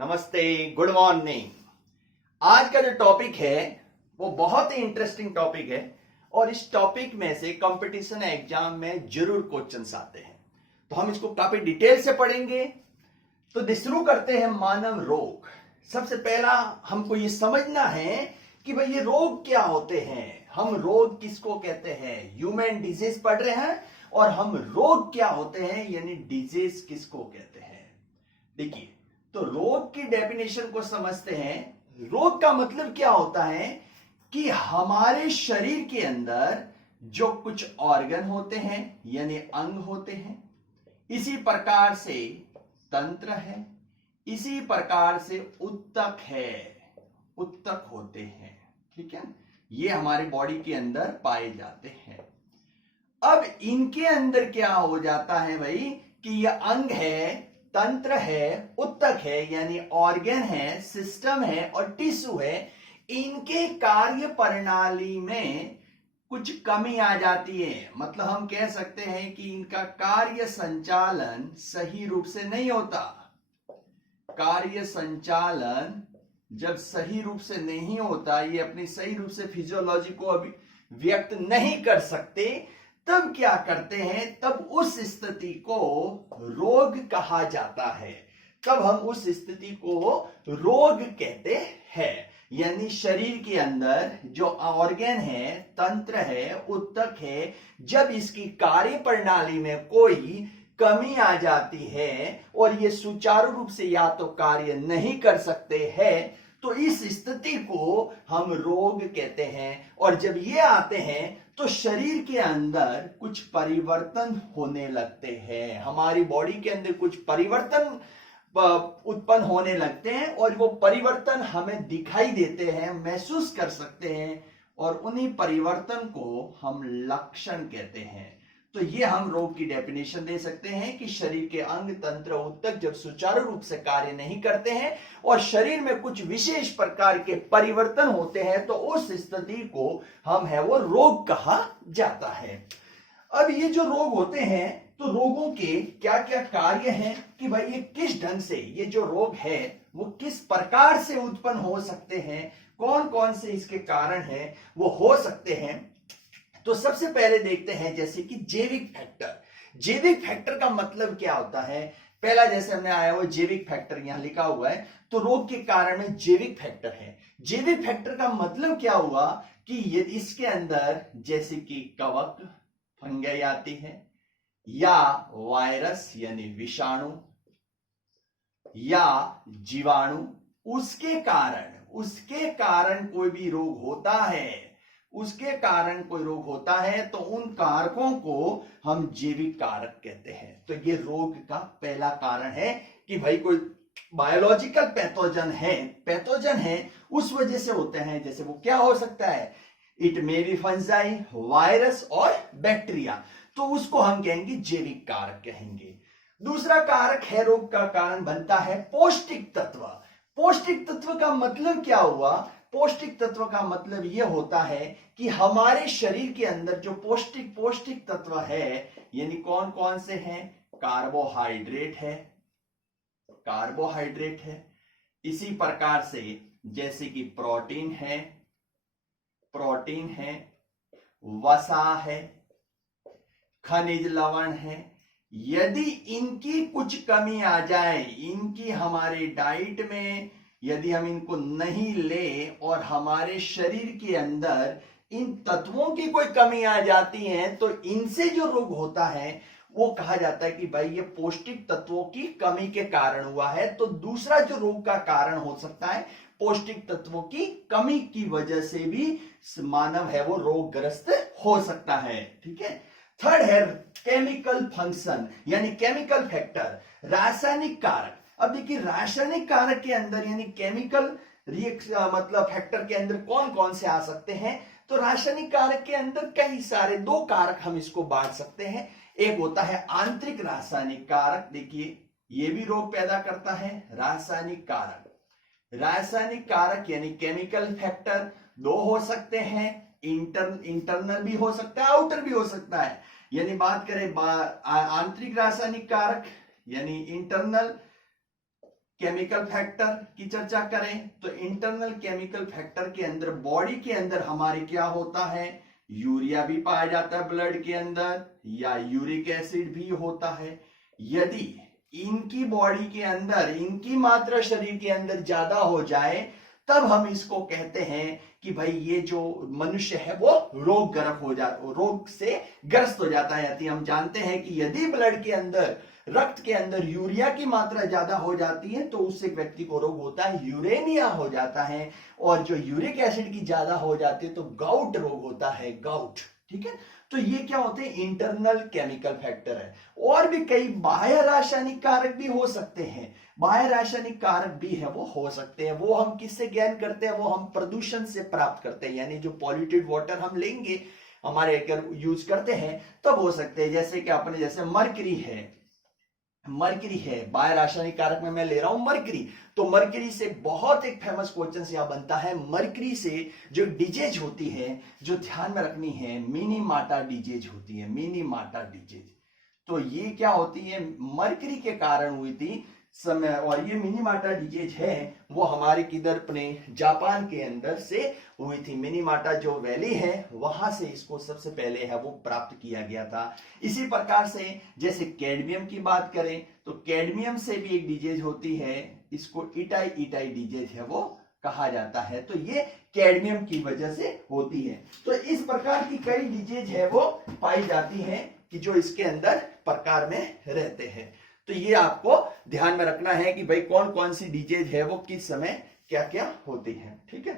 नमस्ते, good morning. आज का जो टॉपिक है वो बहुत ही इंटरेस्टिंग टॉपिक है और इस टॉपिक में से कंपटीशन एग्जाम में जरूर क्वेश्चंस आते हैं, तो हम इसको काफी डिटेल से पढ़ेंगे। तो शुरू करते हैं मानव रोग। सबसे पहला हमको ये समझना है कि भाई ये रोग क्या होते हैं, हम रोग किसको कहते हैं। ह्यूमन डिजीज पढ़ रहे हैं और हम रोग क्या होते हैं यानी डिजीज किसको कहते हैं। देखिए, तो रोग की डेफिनेशन को समझते हैं। रोग का मतलब क्या होता है कि हमारे शरीर के अंदर जो कुछ ऑर्गन होते हैं यानी अंग होते हैं, इसी प्रकार से तंत्र है, इसी प्रकार से उत्तक है, उत्तक होते हैं। ठीक है, ये हमारे बॉडी के अंदर पाए जाते हैं। अब इनके अंदर क्या हो जाता है भाई कि ये अंग है, तंत्र है, उत्तक है यानी ऑर्गन है, सिस्टम है और टिश्यू है। इनके कार्य प्रणाली में कुछ कमी आ जाती है। मतलब हम कह सकते हैं कि इनका कार्य संचालन सही रूप से नहीं होता। कार्य संचालन जब सही रूप से नहीं होता, ये अपनी सही रूप से फिजियोलॉजी को अभी व्यक्त नहीं कर सकते, तब क्या करते हैं, तब उस स्थिति को रोग कहा जाता है। तब हम उस स्थिति को रोग कहते हैं। यानी शरीर के अंदर जो ऑर्गन है, तंत्र है, उत्तक है, जब इसकी कार्य प्रणाली में कोई कमी आ जाती है और ये सुचारू रूप से या तो कार्य नहीं कर सकते हैं, तो इस स्थिति को हम रोग कहते हैं। और जब ये आते हैं तो शरीर के अंदर कुछ परिवर्तन होने लगते हैं, हमारी बॉडी के अंदर कुछ परिवर्तन उत्पन्न होने लगते हैं और वो परिवर्तन हमें दिखाई देते हैं, महसूस कर सकते हैं, और उन्हीं परिवर्तन को हम लक्षण कहते हैं। तो ये हम रोग की डेफिनेशन दे सकते हैं कि शरीर के अंग, तंत्र, उत्तक जब सुचारू रूप से कार्य नहीं करते हैं और शरीर में कुछ विशेष प्रकार के परिवर्तन होते हैं, तो उस स्थिति को हम है वो रोग कहा जाता है। अब ये जो रोग होते हैं, तो रोगों के क्या क्या कार्य हैं कि भाई ये किस ढंग से, ये जो रोग है वो किस प्रकार से उत्पन्न हो सकते हैं, कौन कौन से इसके कारण हैं वो हो सकते हैं। तो सबसे पहले देखते हैं जैसे कि जैविक फैक्टर। जैविक फैक्टर का मतलब क्या होता है। पहला जैसे हमने आया वो जैविक फैक्टर यहां लिखा हुआ है, तो रोग के कारण में जैविक फैक्टर है। जैविक फैक्टर का मतलब क्या हुआ कि ये इसके अंदर जैसे कि कवक, फंगई आती है, या वायरस यानी विषाणु या जीवाणु, उसके कारण कोई भी रोग होता है, उसके कारण कोई रोग होता है, तो उन कारकों को हम जैविक कारक कहते हैं। तो ये रोग का पहला कारण है कि भाई कोई बायोलॉजिकल पैथोजन है उस वजह से होते हैं। जैसे वो क्या हो सकता है, it may be fungi, virus और बैक्टीरिया, तो उसको हम कहेंगे जैविक कारक कहेंगे। दूसरा कारक है, रोग का कारण बनता है पौष्टिक तत्व। पौष्टिक तत्व का मतलब क्या हुआ, पौष्टिक तत्व का मतलब यह होता है कि हमारे शरीर के अंदर जो पौष्टिक तत्व है यानी कौन कौन से हैं, कार्बोहाइड्रेट है, इसी प्रकार से जैसे कि प्रोटीन है, वसा है, खनिज लवण है। यदि इनकी कुछ कमी आ जाए, इनकी हमारे डाइट में यदि हम इनको नहीं ले और हमारे शरीर के अंदर इन तत्वों की कोई कमी आ जाती है, तो इनसे जो रोग होता है वो कहा जाता है कि भाई ये पौष्टिक तत्वों की कमी के कारण हुआ है। तो दूसरा जो रोग का कारण हो सकता है, पौष्टिक तत्वों की कमी की वजह से भी मानव है वो रोगग्रस्त हो सकता है। ठीक है। थर्ड है केमिकल फंक्शन यानी केमिकल फैक्टर, रासायनिक कारक। अब देखिए, रासायनिक कारक के अंदर यानी केमिकल मतलब फैक्टर के अंदर कौन कौन से आ सकते हैं, तो रासायनिक कारक के अंदर कई सारे, दो कारक हम इसको बांट सकते हैं। एक होता है आंतरिक रासायनिक कारक, देखिए ये भी रोग पैदा करता है। रासायनिक कारक यानी केमिकल फैक्टर दो हो सकते हैं, इंटरनल भी हो सकता है, आउटर भी हो सकता है। यानी बात करें आंतरिक रासायनिक कारक यानी इंटरनल, केमिकल फैक्टर की चर्चा करें तो इंटरनल केमिकल फैक्टर के अंदर बॉडी के अंदर हमारे क्या होता है, यूरिया भी पाया जाता है ब्लड के अंदर, या यूरिक एसिड भी होता है। यदि इनकी बॉडी के अंदर इनकी मात्रा शरीर के अंदर ज्यादा हो जाए तब हम इसको कहते हैं कि भाई ये जो मनुष्य है वो रोग से ग्रस्त हो जाता है। यदि हम जानते हैं कि यदि ब्लड के अंदर रक्त के अंदर यूरिया की मात्रा ज्यादा हो जाती है तो उससे व्यक्ति को रोग होता है, यूरेनिया हो जाता है, और जो यूरिक एसिड की ज्यादा हो जाती है तो गाउट रोग होता है, गाउट। ठीक है, तो ये क्या होते हैं, इंटरनल केमिकल फैक्टर है। और भी कई बाह्य रासायनिक कारक भी हो सकते हैं, बाह्य रासायनिक कारक भी है वो हो सकते हैं। वो हम किससे गेन करते हैं, वो हम प्रदूषण से प्राप्त करते हैं, यानी जो पॉल्यूटेड वाटर हम लेंगे हमारे अगर यूज करते हैं तब हो सकते हैं। जैसे कि अपने जैसे मरकरी है बाह्य रासायनिक कारक में मैं ले रहा हूं मरकरी, तो मरकरी से बहुत एक फेमस क्वेश्चन यहां बनता है, मरकरी से जो डिजीज होती है जो ध्यान में रखनी है, मिनीमाटा डिजीज होती है, मिनीमाटा डिजीज। तो ये क्या होती है, मरकरी के कारण हुई थी समय, और ये मिनीमाटा डिजीज है वो हमारे किधर अपने जापान के अंदर से हुई थी। मिनीमाटा जो वैली है वहां से इसको सबसे पहले है वो प्राप्त किया गया था। इसी प्रकार से जैसे कैडमियम की बात करें तो कैडमियम से भी एक डिजीज होती है, इसको इटाई डिजीज है वो कहा जाता है, तो ये कैडमियम की वजह से होती है। तो इस प्रकार की कई डिजीज है वो पाई जाती है कि जो इसके अंदर प्रकार में रहते हैं। तो ये आपको ध्यान में रखना है कि भाई कौन कौन सी डिजीज है वो किस समय क्या क्या होती है। ठीक है,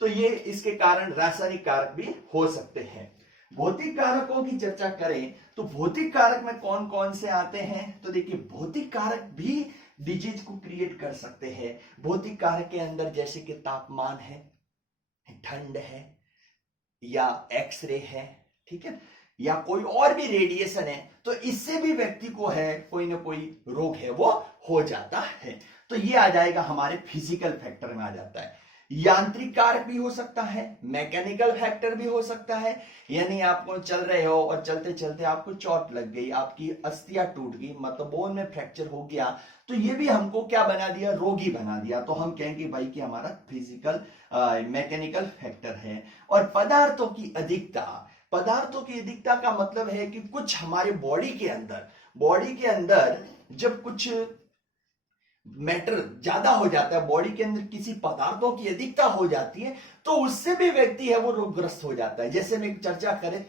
तो ये इसके कारण रासायनिक कारक भी हो सकते हैं। भौतिक कारकों की चर्चा करें तो भौतिक कारक में कौन कौन से आते हैं, तो देखिए भौतिक कारक भी डिजीज को क्रिएट कर सकते हैं। भौतिक कारक के अंदर जैसे कि तापमान है, ठंड है, या एक्सरे है, ठीक है, या कोई और भी रेडिएशन है, तो इससे भी व्यक्ति को है कोई ना कोई रोग है वो हो जाता है। तो ये आ जाएगा हमारे फिजिकल फैक्टर में आ जाता है। यांत्रिक कारक भी हो सकता है, मैकेनिकल फैक्टर भी हो सकता है, यानी आपको चल रहे हो और चलते चलते आपको चोट लग गई, आपकी अस्थियां टूट गई, मतलब बोन में फ्रैक्चर हो गया, तो ये भी हमको क्या बना दिया, रोगी बना दिया। तो हम कहेंगे भाई कि हमारा फिजिकल मैकेनिकल फैक्टर है। और पदार्थों की अधिकता का मतलब है कि कुछ हमारे बॉडी के अंदर जब कुछ मैटर ज्यादा हो जाता है, बॉडी के अंदर किसी पदार्थों की अधिकता हो जाती है तो उससे भी व्यक्ति है वो रोगग्रस्त हो जाता है। जैसे मैं चर्चा करें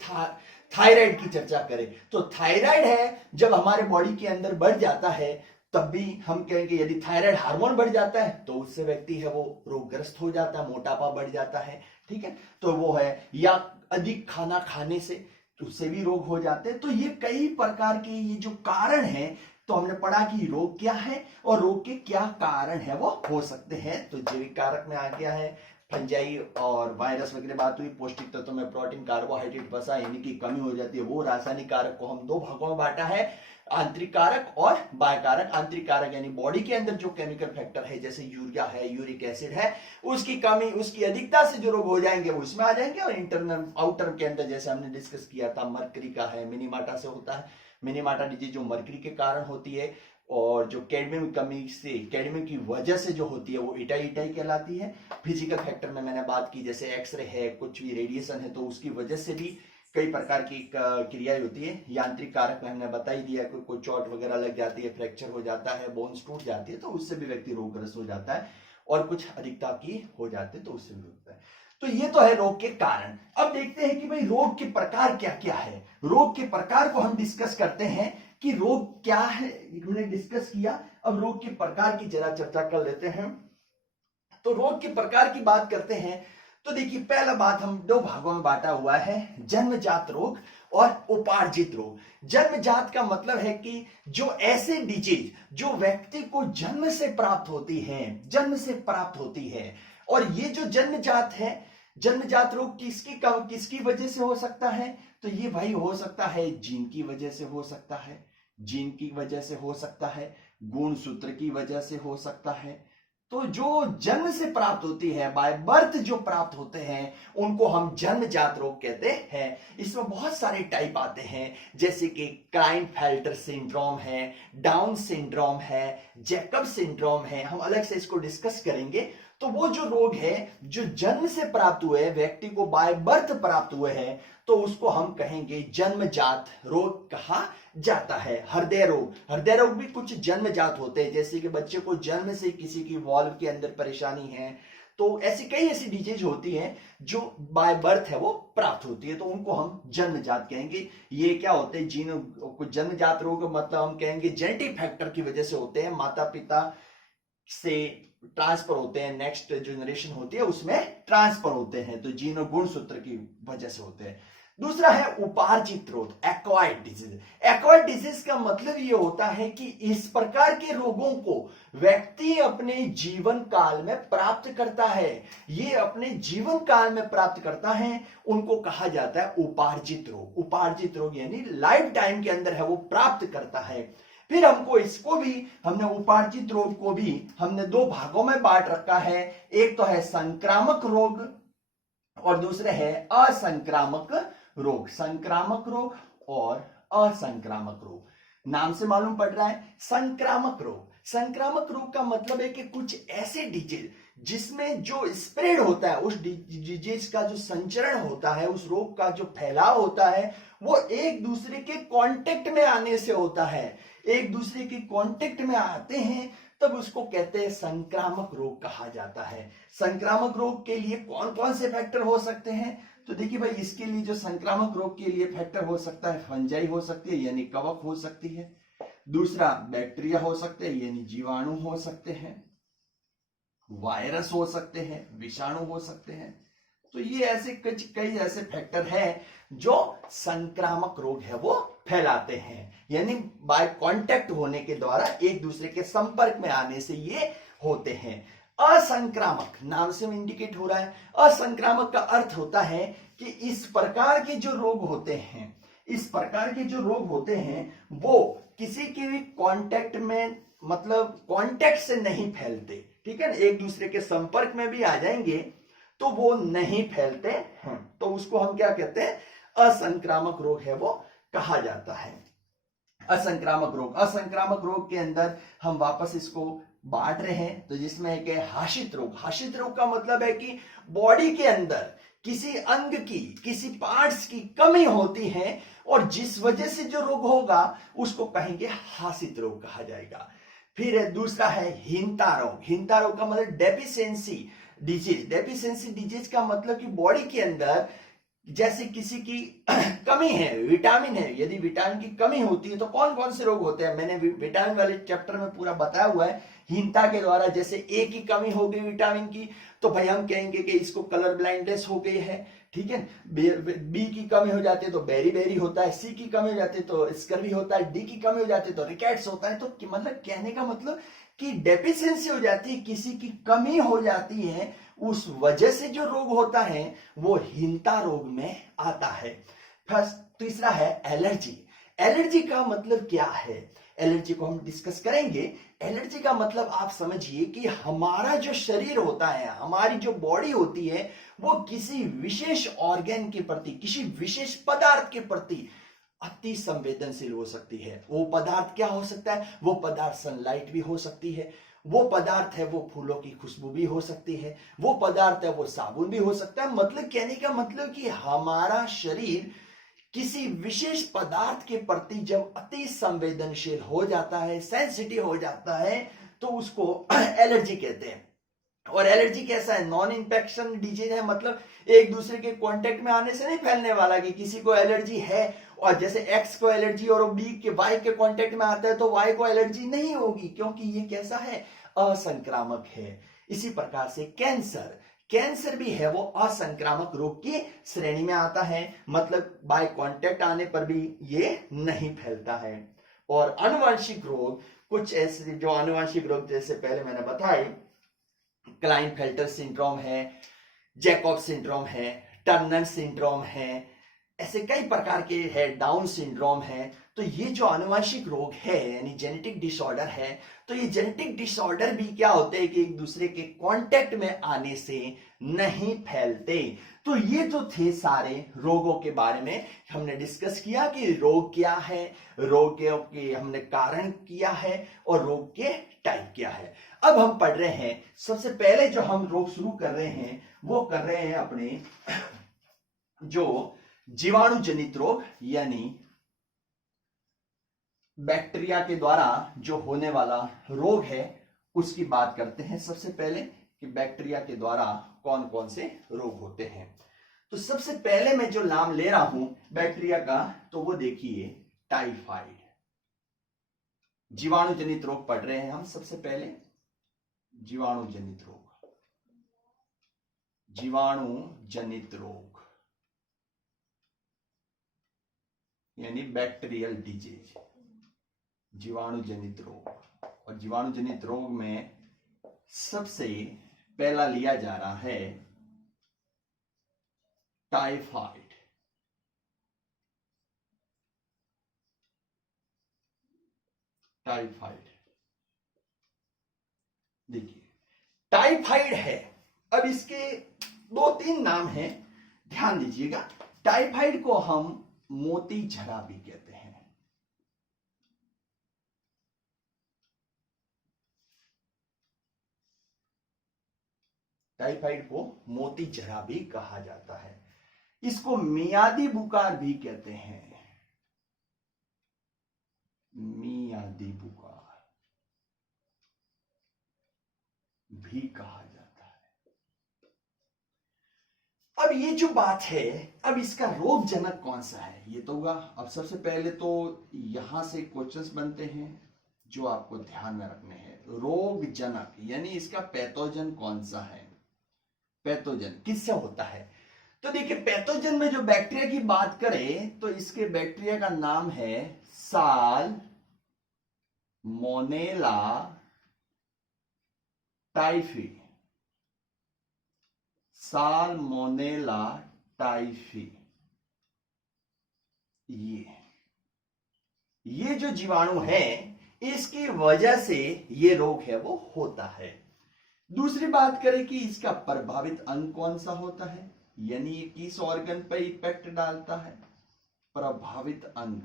थायराइड की चर्चा करें तो थायराइड है जब हमारे बॉडी के अंदर बढ़ जाता है तब भी हम कहेंगे, यदि थायराइड हार्मोन बढ़ जाता है तो उससे व्यक्ति है वो रोगग्रस्त हो जाता है, मोटापा बढ़ जाता है। ठीक है, तो वो है, या अधिक खाना खाने से उससे भी रोग हो जाते हैं। तो ये कई प्रकार के ये जो कारण हैं, तो हमने पढ़ा कि रोग क्या है और रोग के क्या कारण है वो हो सकते हैं। तो जैविक कारक में आ गया है फंजाई और वायरस वगैरह बात हुई, पौष्टिक तत्वों में प्रोटीन, कार्बोहाइड्रेट, वसा यानी कि कमी हो जाती है वो। रासायनिक कारक को हम दो भागों में बांटा है, आंतरिक कारक और बाह्य कारक। आंतरिक कारक यानी बॉडी के अंदर जो केमिकल फैक्टर है जैसे यूरिया है, यूरिक एसिड है, उसकी कमी, उसकी अधिकता से जो रोग हो जाएंगे वो इसमें आ जाएंगे। और इंटरनल आउटर के अंदर जैसे हमने डिस्कस किया था मरकरी का है, मिनीमाटा से होता है, मिनीमाटा डिजीज जो मरकरी के कारण होती है, और जो कैडमियम कमी से, कैडमियम की वजह से जो होती है वो इटाई कहलाती है। फिजिकल फैक्टर में मैंने बात की जैसे एक्सरे है, कुछ भी रेडिएशन है तो उसकी वजह से भी कई प्रकार की क्रियाएं होती है। यांत्रिक कारक में हमने बता ही दिया, कोई चोट वगैरह लग जाती है, फ्रैक्चर हो जाता है, बोन्स टूट जाती है तो उससे भी व्यक्ति रोगग्रस्त हो जाता है, और कुछ अधिकता की हो जाते हैं तो उससे भी होता है। तो ये तो है रोग के कारण। अब देखते हैं कि भाई रोग के प्रकार क्या क्या है। रोग के प्रकार को हम डिस्कस करते हैं कि रोग क्या है, हमने डिस्कस किया। अब रोग के प्रकार की जरा चर्चा कर लेते हैं। तो रोग के प्रकार की बात करते हैं तो देखिए पहला बात हम दो भागों में बांटा हुआ है, जन्मजात रोग और उपार्जित रोग। जन्मजात का मतलब है कि जो ऐसे डिजीज जो व्यक्ति को जन्म से प्राप्त होती है, और ये जो जन्मजात है, जन्मजात रोग किसकी वजह से हो सकता है, तो ये भाई हो सकता है जीन की वजह से हो सकता है, गुणसूत्र की वजह से हो सकता है, तो जो जन्म से प्राप्त होती है, बाय बर्थ जो प्राप्त होते हैं, उनको हम जन्मजात रोग कहते हैं। इसमें बहुत सारे टाइप आते हैं, जैसे कि क्लाइनफेल्टर सिंड्रोम है, डाउन सिंड्रोम है, जैकब सिंड्रोम है, हम अलग से इसको डिस्कस करेंगे। तो वो जो रोग है जो जन्म से प्राप्त हुए, व्यक्ति को बाय बर्थ प्राप्त हुए हैं, तो उसको हम कहेंगे जन्मजात रोग कहा जाता है। हृदय रोग भी कुछ जन्मजात होते हैं, जैसे कि बच्चे को जन्म से किसी की वॉल्व के अंदर परेशानी है, तो ऐसी कई ऐसी डिजीज होती हैं जो बाय बर्थ है वो प्राप्त होती है, तो उनको हम जन्मजात कहेंगे। ये क्या होते हैं, जीन कुछ जन्मजात रोग मतलब हम कहेंगे जेनेटिक फैक्टर की वजह से होते हैं, माता पिता से ट्रांसफर होते हैं, नेक्स्ट जनरेशन होती है उसमें ट्रांसफर होते हैं, तो जीन और गुणसूत्र की वजह से होते हैं। दूसरा है उपार्जित रोग, एक्वायर्ड डिजीज। एक्वायर्ड डिजीज का मतलब ये होता है कि इस प्रकार के रोगों को व्यक्ति अपने जीवन काल में प्राप्त करता है, ये अपने जीवन काल में प्राप्त करता है, उनको कहा जाता है उपार्जित रोग। उपार्जित रोग यानी लाइफ टाइम के अंदर है वो प्राप्त करता है। फिर हमको इसको भी, हमने उपार्जित रोग को भी हमने दो भागों में बांट रखा है, एक तो है संक्रामक रोग और दूसरे है असंक्रामक रोग। संक्रामक रोग और असंक्रामक रोग, नाम से मालूम पड़ रहा है संक्रामक रोग। संक्रामक रोग का मतलब है कि कुछ ऐसे डिजीज जिसमें जो स्प्रेड होता है, उस डिजीज का जो संचरण होता है, उस रोग का जो फैलाव होता है, वो एक दूसरे के कांटेक्ट में आने से होता है। एक दूसरे के कांटेक्ट में आते हैं तब उसको कहते हैं संक्रामक रोग कहा जाता है। संक्रामक रोग के लिए कौन कौन से फैक्टर हो सकते हैं, तो देखिए भाई, इसके लिए जो संक्रामक रोग के लिए फैक्टर हो सकता है, फंजाई हो सकती है यानी कवक हो सकती है, दूसरा बैक्टीरिया हो सकते हैं यानी जीवाणु हो सकते हैं, वायरस हो सकते हैं, विषाणु हो सकते हैं। तो ये ऐसे कई ऐसे फैक्टर हैं जो संक्रामक रोग है वो फैलाते हैं, यानी बाय कांटेक्ट होने के द्वारा, एक दूसरे के संपर्क में आने से ये होते हैं। असंक्रामक, नाम से इंडिकेट हो रहा है, असंक्रामक का अर्थ होता है कि इस प्रकार के जो रोग होते हैं, इस प्रकार के जो रोग होते हैं वो किसी के भी कांटेक्ट में, मतलब कांटेक्ट से नहीं फैलते, ठीक है ना, एक दूसरे के संपर्क में भी आ जाएंगे तो वो नहीं फैलते हैं, तो उसको हम क्या कहते हैं, असंक्रामक रोग है वो कहा जाता है। असंक्रामक रोग, असंक्रामक रोग के अंदर हम वापस इसको बांट रहे हैं, तो जिसमें एक है हाशित रोग। हाशित रोग का मतलब है कि बॉडी के अंदर किसी अंग की, किसी पार्ट्स की कमी होती है और जिस वजह से जो रोग होगा उसको कहेंगे हाशित रोग कहा जाएगा। फिर दूसरा है हीनता रोग। हीनता रोग का मतलब डेफिशिएंसी डिजीज। डेफिशिएंसी डिजीज का मतलब कि बॉडी के अंदर जैसे किसी की कमी है, विटामिन है, यदि विटामिन की कमी होती है तो कौन कौन से रोग होते हैं, मैंने विटामिन वाले चैप्टर में पूरा बताया हुआ है। हीनता के द्वारा जैसे ए की कमी हो गई विटामिन की, तो भाई हम कहेंगे कि इसको कलर ब्लाइंडनेस हो गई है, ठीक है। बी की कमी हो जाती है तो बेरी बेरी होता है, सी की कमी हो जाती है तो स्कर्वी होता है, डी की कमी हो जाती है तो रिकेट्स होता है। तो मतलब कहने का मतलब कि डेफिशिएंसी हो जाती है, किसी की कमी हो जाती है, उस वजह से जो रोग होता है वो हीनता रोग में आता है। फर्स्ट, तीसरा है एलर्जी। एलर्जी का मतलब क्या है, एलर्जी को हम डिस्कस करेंगे। एलर्जी का मतलब आप समझिए कि हमारा जो शरीर होता है, हमारी जो बॉडी होती है, वो किसी विशेष ऑर्गन के प्रति, किसी विशेष पदार्थ के प्रति अति संवेदनशील हो सकती है। वो पदार्थ क्या हो सकता है, वो पदार्थ सनलाइट भी हो सकती है, वो पदार्थ है वो फूलों की खुशबू भी हो सकती है, वो पदार्थ है वो साबुन भी हो सकता है। मतलब कहने का मतलब कि हमारा शरीर किसी विशेष पदार्थ के प्रति जब अति संवेदनशील हो जाता है, सेंसिटिव हो जाता है, तो उसको एलर्जी कहते हैं। और एलर्जी कैसा है, नॉन इंफेक्शन डिजीज है, मतलब एक दूसरे के कांटेक्ट में आने से नहीं फैलने वाला। कि किसी को एलर्जी है और जैसे एक्स को एलर्जी और बी के वाई के कांटेक्ट में आता है तो वाई को एलर्जी नहीं होगी, क्योंकि ये कैसा है, असंक्रामक है। इसी प्रकार से कैंसर, कैंसर भी है वो असंक्रामक रोग की श्रेणी में आता है, मतलब बाय कांटेक्ट आने पर भी ये नहीं फैलता है। और आनुवंशिक रोग, कुछ ऐसे जो आनुवंशिक रोग जैसे पहले मैंने बताए, क्लाइनफेल्टर सिंड्रोम है, जैकब सिंड्रोम है, टर्नर सिंड्रोम है, ऐसे कई प्रकार के है, डाउन सिंड्रोम है। तो ये जो आनुवंशिक रोग है यानी जेनेटिक डिसऑर्डर है, तो ये जेनेटिक डिसऑर्डर भी क्या होते हैं कि एक दूसरे के कांटेक्ट में आने से नहीं फैलते। तो ये जो थे सारे रोगों के बारे में हमने डिस्कस किया कि रोग क्या है, रोग के हमने कारण किया है और रोग के टाइप क्या है। अब हम पढ़ रहे हैं, सबसे पहले जो हम रोग शुरू कर रहे हैं वो कर रहे हैं अपने जो जीवाणु जनित रोग यानी बैक्टीरिया के द्वारा जो होने वाला रोग है उसकी बात करते हैं। सबसे पहले कि बैक्टीरिया के द्वारा कौन कौन से रोग होते हैं। तो सबसे पहले मैं जो नाम ले रहा हूं बैक्टीरिया का, तो वो देखिए टाइफाइड। जीवाणु जनित रोग पढ़ रहे हैं हम। सबसे पहले जीवाणु जनित रोग, जीवाणु जनित रोग यानी बैक्टीरियल डिजीज, जीवाणु जनित रोग। और जीवाणु जनित रोग में सबसे पहला लिया जा रहा है टाइफाइड। टाइफाइड देखिए टाइफाइड है। अब इसके 2-3 नाम हैं, ध्यान दीजिएगा। टाइफाइड को हम मोती झरा भी कहते हैं। टाइफाइड को मोती झरा भी कहा जाता है। इसको मियादी बुखार भी कहते हैं, मियादी बुखार भी कहा जाता है। अब ये जो बात है, अब इसका रोग जनक कौन सा है ये तो होगा। अब सबसे पहले तो यहां से क्वेश्चंस बनते हैं जो आपको ध्यान में रखने हैं। रोग जनक यानी इसका पैथोजन कौन सा है, पैथोजन किससे होता है। तो देखिए पैथोजन में जो बैक्टीरिया की बात करें तो इसके बैक्टीरिया का नाम है साल्मोनेला टाइफी। साल्मोनेला टाइफी ये जो जीवाणु है इसकी वजह से ये रोग है वो होता है। दूसरी बात करें कि इसका प्रभावित अंग कौन सा होता है, यानी ये किस ऑर्गन पर इफेक्ट डालता है, प्रभावित अंग।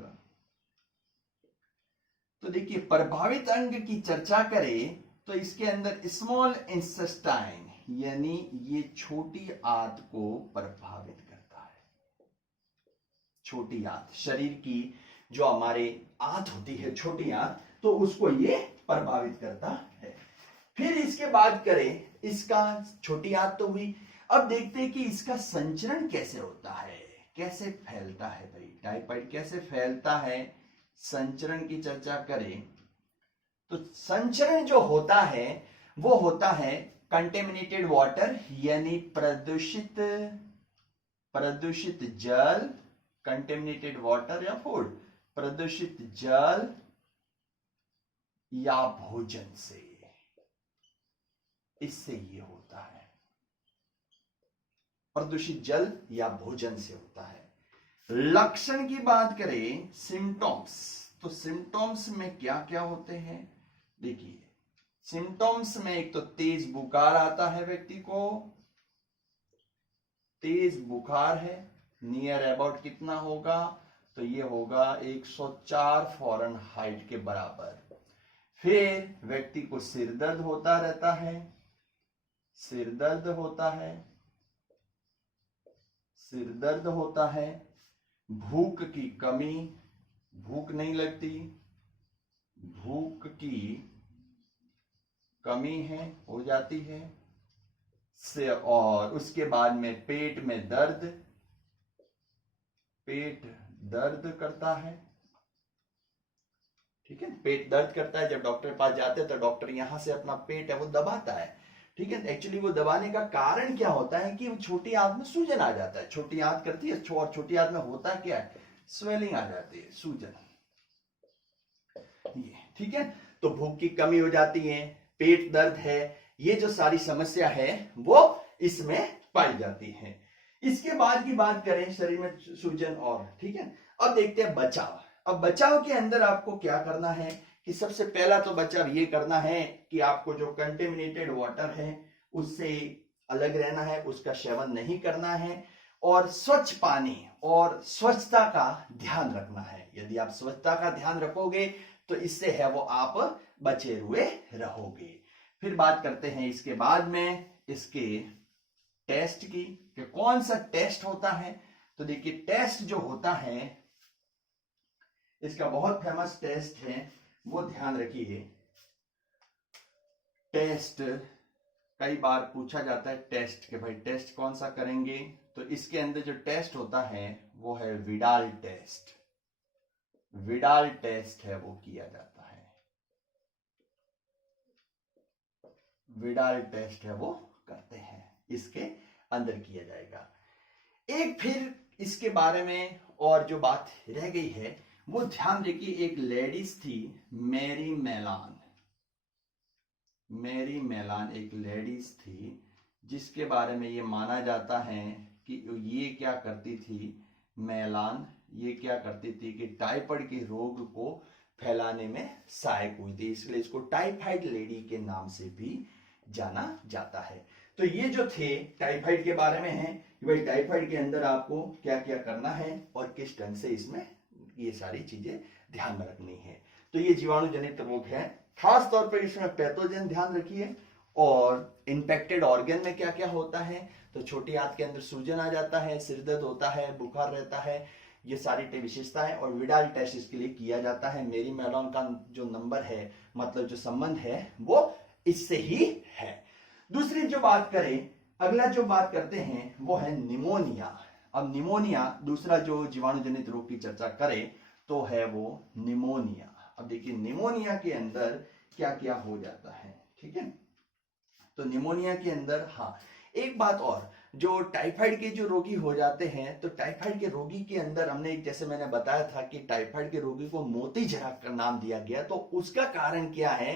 तो देखिए प्रभावित अंग की चर्चा करें तो इसके अंदर स्मॉल इंटेस्टाइन यानी ये छोटी आंत को प्रभावित करता है। छोटी आंत, शरीर की जो हमारे आंत होती है छोटी आंत, तो उसको ये प्रभावित करता है। फिर इसके बाद करें, इसका छोटी आंत तो हुई। अब देखते हैं कि इसका संचरण कैसे होता है, कैसे फैलता है। भाई टाइफाइड कैसे फैलता है, संचरण की चर्चा करें तो संचरण जो होता है वो होता है कंटेमिनेटेड वाटर यानी प्रदूषित जल, कंटेमिनेटेड वाटर या फूड, प्रदूषित जल या भोजन से, इससे ये होता है। प्रदूषित जल या भोजन से होता है। लक्षण की बात करें, सिम्टम्स, तो सिम्टम्स में क्या क्या होते हैं देखिए। सिम्टम्स में एक तो तेज बुखार आता है, व्यक्ति को तेज बुखार है, नियर अबाउट कितना होगा, तो ये होगा 104 फ़ारेनहाइट के बराबर। फिर व्यक्ति को सिर दर्द होता रहता है, सिर दर्द होता है, सिर दर्द होता है, भूख की कमी, भूख नहीं लगती, भूख की कमी है हो जाती है से, और उसके बाद में पेट में दर्द, पेट दर्द करता है। ठीक है, पेट दर्द करता है। जब डॉक्टर के पास जाते हैं तो डॉक्टर यहां से अपना पेट है वो दबाता है। ठीक है, एक्चुअली वो दबाने का कारण क्या होता है कि छोटी आंत में सूजन आ जाता है, छोटी आंत करती है, और छोटी आंत में होता क्या है, स्वेलिंग आ जाती है, सूजन। ये ठीक है, तो भूख की कमी हो जाती है, पेट दर्द है, ये जो सारी समस्या है वो इसमें पाई जाती है। इसके बाद की बात करें, शरीर में सूजन और, ठीक है। अब देखते हैं बचाव। अब बचाव के अंदर आपको क्या करना है कि सबसे पहला तो बचाव ये करना है कि आपको जो कंटेमिनेटेड वाटर है उससे अलग रहना है, उसका सेवन नहीं करना है, और स्वच्छ पानी और स्वच्छता का ध्यान रखना है। यदि आप स्वच्छता का ध्यान रखोगे तो इससे है वो आप बचे हुए रहोगे। फिर बात करते हैं इसके बाद में इसके टेस्ट की, कि कौन सा टेस्ट होता है। तो देखिए टेस्ट जो होता है इसका बहुत फेमस टेस्ट है, वो ध्यान रखिए। टेस्ट कई बार पूछा जाता है टेस्ट के भाई टेस्ट कौन सा करेंगे, तो इसके अंदर जो टेस्ट होता है वो है विडाल टेस्ट। विडाल टेस्ट है वो किया जाता है, विडाल टेस्ट है वो करते हैं, इसके अंदर किया जाएगा। एक फिर इसके बारे में और जो बात रह गई है वो ध्यान रखिए, एक लेडीज थी मैरी मेलान। मैरी मेलान एक लेडीज थी जिसके बारे में ये माना जाता है कि ये क्या करती थी, मेलान ये क्या करती थी कि टाइफाइड के रोग को फैलाने में सहायक हुई थी, इसलिए इसको टाइफाइड लेडी के नाम से भी जाना जाता है। तो ये जो थे टाइफाइड के बारे में है कि भाई टाइफाइड के अंदर आपको क्या क्या करना है और किस ढंग से इसमें ये सारी चीजें ध्यान में रखनी है। तो ये जीवाणु जनित रोग है, खास तौर पर इसमें पैथोजन ध्यान रखिए। और इन्फेक्टेड ऑर्गन में क्या क्या होता है, तो छोटी आंत के अंदर सूजन आ जाता है, सिर दर्द होता है, बुखार रहता है, ये सारी विशेषता है। और विडाल टेस्ट इसके लिए किया जाता है। मेरी मेलान का जो नंबर है, मतलब जो संबंध है वो इससे ही है। दूसरी जो बात करें, अगला जो बात करते हैं वो है निमोनिया। अब निमोनिया दूसरा जो जीवाणु जनित रोग की चर्चा करें तो है वो निमोनिया। अब देखिए निमोनिया के अंदर क्या क्या हो जाता है, ठीक है। तो निमोनिया के अंदर हाँ एक बात और, जो टाइफाइड के जो रोगी हो जाते हैं, तो टाइफाइड के रोगी के अंदर हमने जैसे मैंने बताया था कि टाइफाइड के रोगी को मोती झराक का नाम दिया गया। तो उसका कारण क्या है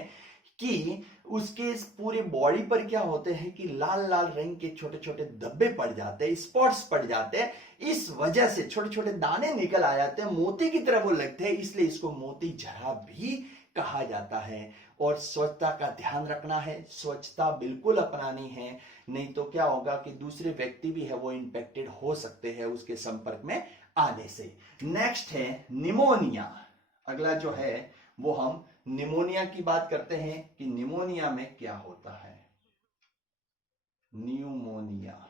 कि उसके पूरे बॉडी पर क्या होते हैं कि लाल लाल रंग के छोटे छोटे धब्बे पड़ जाते हैं, स्पॉट्स पड़ जाते हैं। इस वजह से छोटे छोटे दाने निकल आ जाते हैं, मोती की तरह वो लगते हैं, इसलिए इसको मोती झरा भी कहा जाता है। और स्वच्छता का ध्यान रखना है, स्वच्छता बिल्कुल अपनानी है, नहीं तो क्या होगा कि दूसरे व्यक्ति भी है वो इन्फेक्टेड हो सकते हैं उसके संपर्क में आने से। नेक्स्ट है निमोनिया। अगला जो है वो हम निमोनिया की बात करते हैं कि निमोनिया में क्या होता है। न्यूमोनिया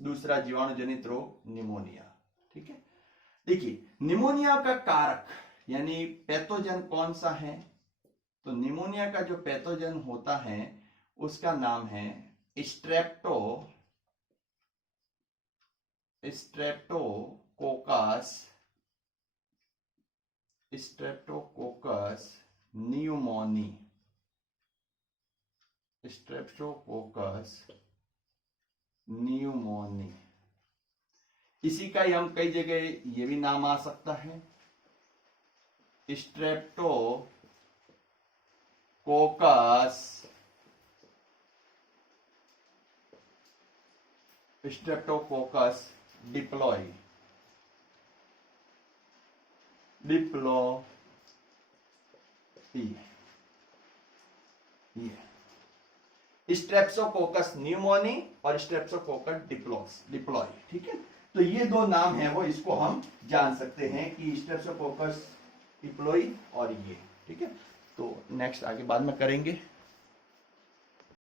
दूसरा जीवाणु जनित रोग निमोनिया, ठीक है। देखिए निमोनिया का कारक यानी पैथोजन कौन सा है, तो निमोनिया का जो पैथोजन होता है उसका नाम है स्ट्रेप्टोकोकस न्यूमोनी। स्ट्रेप्टोकोकस न्यूमोनी, इसी का ही हम कई जगह ये भी नाम आ सकता है स्ट्रेप्टोकोकस डिप्लॉई। स्ट्रेप्टोकोकस न्यूमोनी और स्ट्रेप्टोकोकस डिप्लॉय, ठीक है। तो ये दो नाम है वो, इसको हम जान सकते हैं कि स्ट्रेप्टोकोकस डिप्लॉय और ये, ठीक है। तो नेक्स्ट आगे बाद में करेंगे।